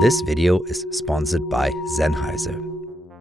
This video is sponsored by Sennheiser.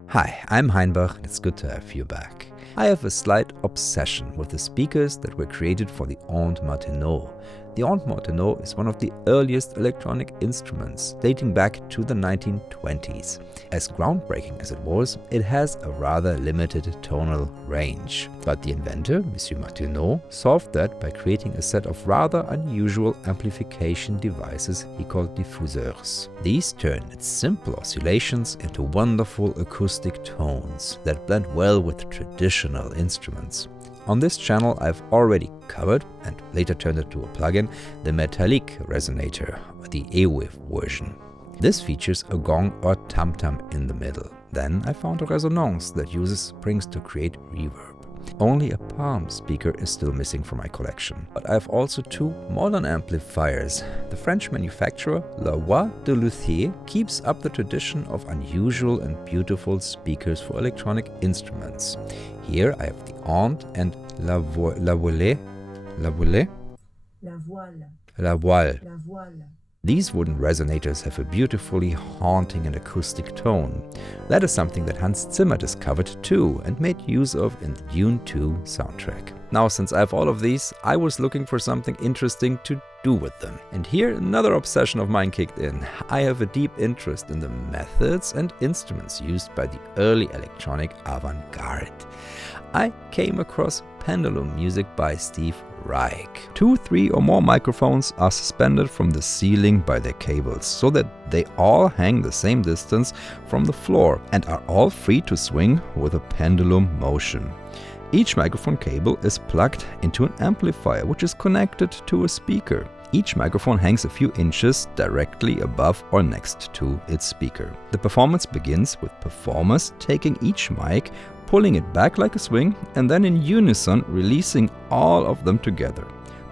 Hi, I'm Heinbach and it's good to have you back. I have a slight obsession with the speakers that were created for the Ondes Martenot. The Ondes Martenot is one of the earliest electronic instruments, dating back to the 1920s. As groundbreaking as it was, it has a rather limited tonal range. But the inventor, Monsieur Martenot, solved that by creating a set of rather unusual amplification devices he called diffuseurs. These turn its simple oscillations into wonderful acoustic tones that blend well with traditional instruments. On this channel I've already covered, and later turned it to a plugin, the Metallic resonator, the E-Wave version. This features a gong or tam-tam in the middle. Then I found a resonance that uses springs to create reverb. Only a palm speaker is still missing from my collection. But I have also two modern amplifiers. The French manufacturer La Voix de Luthier keeps up the tradition of unusual and beautiful speakers for electronic instruments. Here I have the Ondes and La Voile. These wooden resonators have a beautifully haunting and acoustic tone. That is something that Hans Zimmer discovered too and made use of in the Dune 2 soundtrack. Now, since I have all of these, I was looking for something interesting to do with them. And here another obsession of mine kicked in. I have a deep interest in the methods and instruments used by the early electronic avant-garde. I came across Pendulum music by Steve Reich. 2, 3 or more microphones are suspended from the ceiling by their cables so that they all hang the same distance from the floor and are all free to swing with a pendulum motion. Each microphone cable is plugged into an amplifier which is connected to a speaker. Each microphone hangs a few inches directly above or next to its speaker. The performance begins with performers taking each mic, pulling it back like a swing, and then in unison releasing all of them together.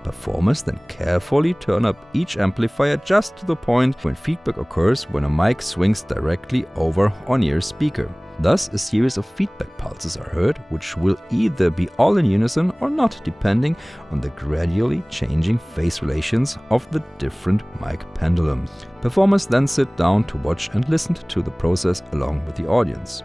Performers then carefully turn up each amplifier just to the point when feedback occurs when a mic swings directly over or near a speaker. Thus, a series of feedback pulses are heard, which will either be all in unison or not, depending on the gradually changing phase relations of the different mic pendulums. Performers then sit down to watch and listen to the process along with the audience.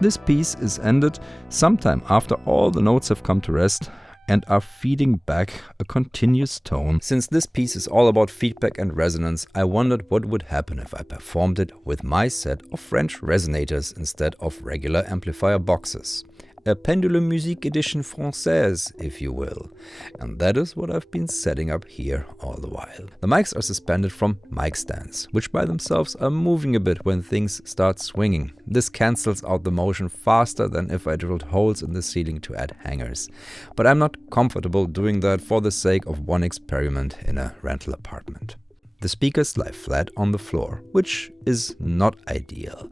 This piece is ended sometime after all the notes have come to rest and are feeding back a continuous tone. Since this piece is all about feedback and resonance, I wondered what would happen if I performed it with my set of French resonators instead of regular amplifier boxes. A Pendulum Musique Edition Française, if you will. And that is what I've been setting up here all the while. The mics are suspended from mic stands, which by themselves are moving a bit when things start swinging. This cancels out the motion faster than if I drilled holes in the ceiling to add hangers. But I'm not comfortable doing that for the sake of one experiment in a rental apartment. The speakers lie flat on the floor, which is not ideal.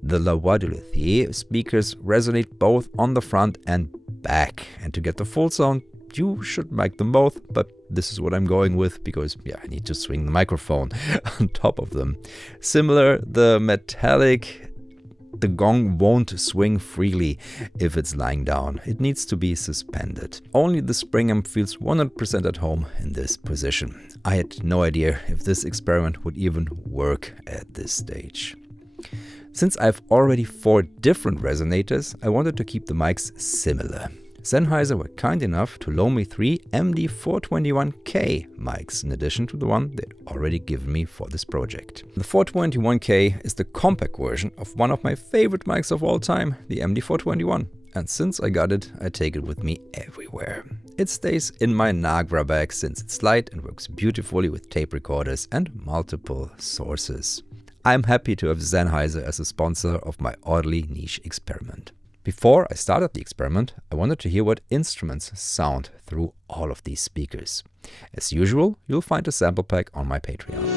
The La Voix de Luthier speakers resonate both on the front and back, and to get the full sound, you should mic them both, but this is what I'm going with because I need to swing the microphone on top of them. Similar, the Metallic, the gong won't swing freely if it's lying down. It needs to be suspended. Only the spring amp feels 100% at home in this position. I had no idea if this experiment would even work at this stage. Since I have already 4 different resonators, I wanted to keep the mics similar. Sennheiser were kind enough to loan me 3 MD421K mics in addition to the one they'd already given me for this project. The 421K is the compact version of one of my favorite mics of all time, the MD421. And since I got it, I take it with me everywhere. It stays in my Nagra bag since it's light and works beautifully with tape recorders and multiple sources. I'm happy to have Sennheiser as a sponsor of my oddly niche experiment. Before I started the experiment, I wanted to hear what instruments sound through all of these speakers. As usual, you'll find a sample pack on my Patreon.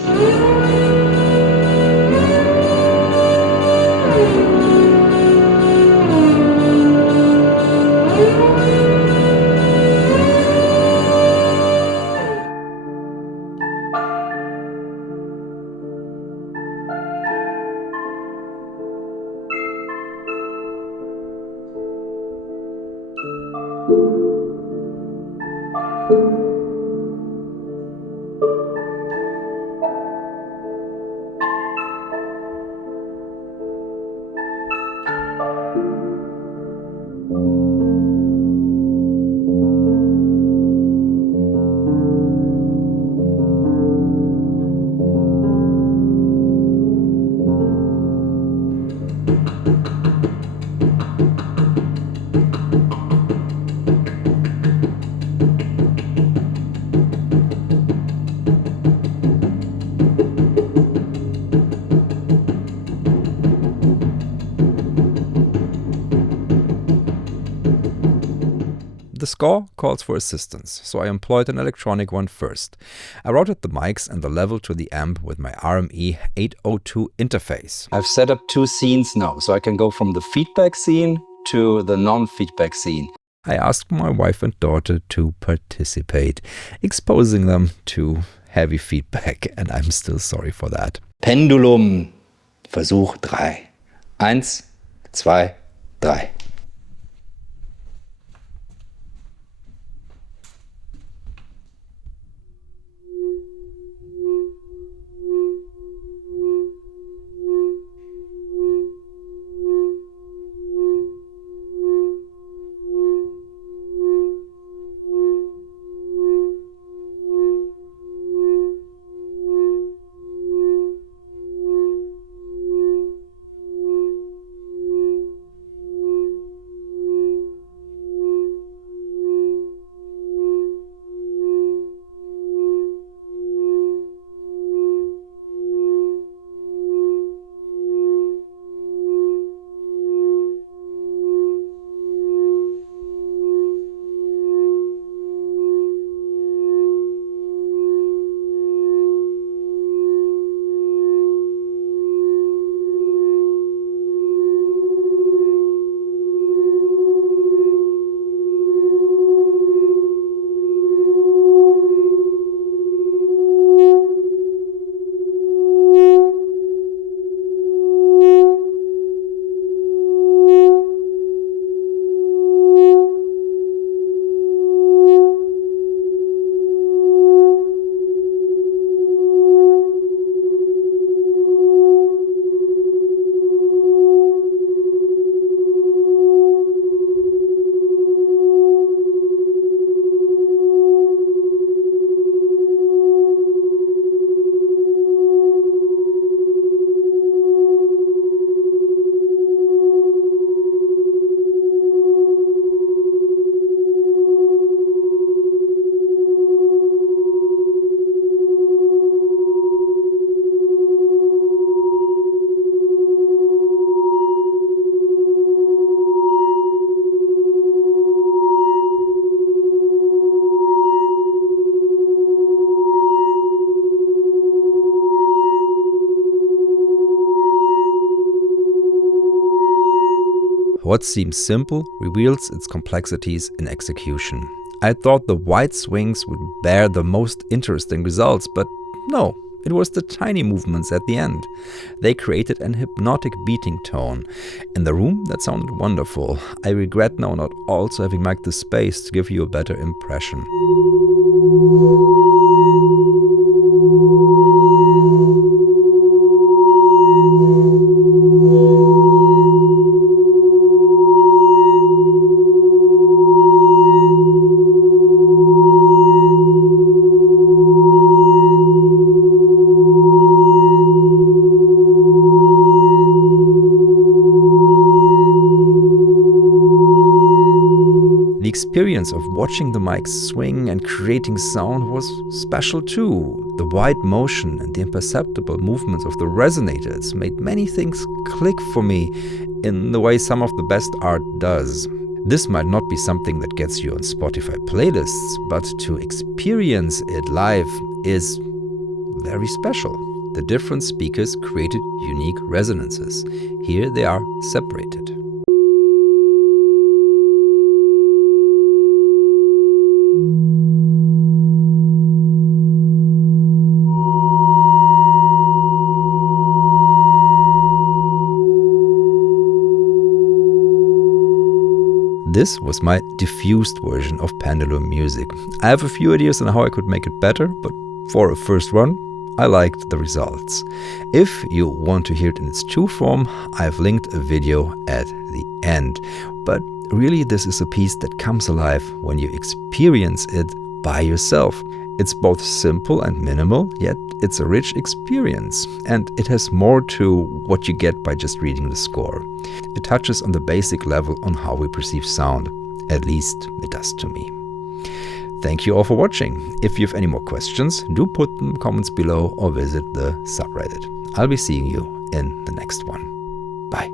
The score calls for assistance, so I employed an electronic one first. I routed the mics and the level to the amp with my RME 802 interface. I've set up 2 scenes now, so I can go from the feedback scene to the non-feedback scene. I asked my wife and daughter to participate, exposing them to heavy feedback, and I'm still sorry for that. Pendulum, Versuch 3. 1, 2, 3. What seems simple reveals its complexities in execution. I thought the wide swings would bear the most interesting results, but no, it was the tiny movements at the end. They created an hypnotic beating tone. In the room, that sounded wonderful. I regret now not also having mic'd the space to give you a better impression. The experience of watching the mic swing and creating sound was special too. The wide motion and the imperceptible movements of the resonators made many things click for me in the way some of the best art does. This might not be something that gets you on Spotify playlists, but to experience it live is very special. The different speakers created unique resonances. Here they are separated. This was my diffused version of Pendulum music. I have a few ideas on how I could make it better, but for a first run, I liked the results. If you want to hear it in its true form, I've linked a video at the end. But really, this is a piece that comes alive when you experience it by yourself. It's both simple and minimal, yet it's a rich experience, and it has more to what you get by just reading the score. It touches on the basic level on how we perceive sound. At least it does to me. Thank you all for watching. If you have any more questions, do put them in the comments below or visit the subreddit. I'll be seeing you in the next one. Bye.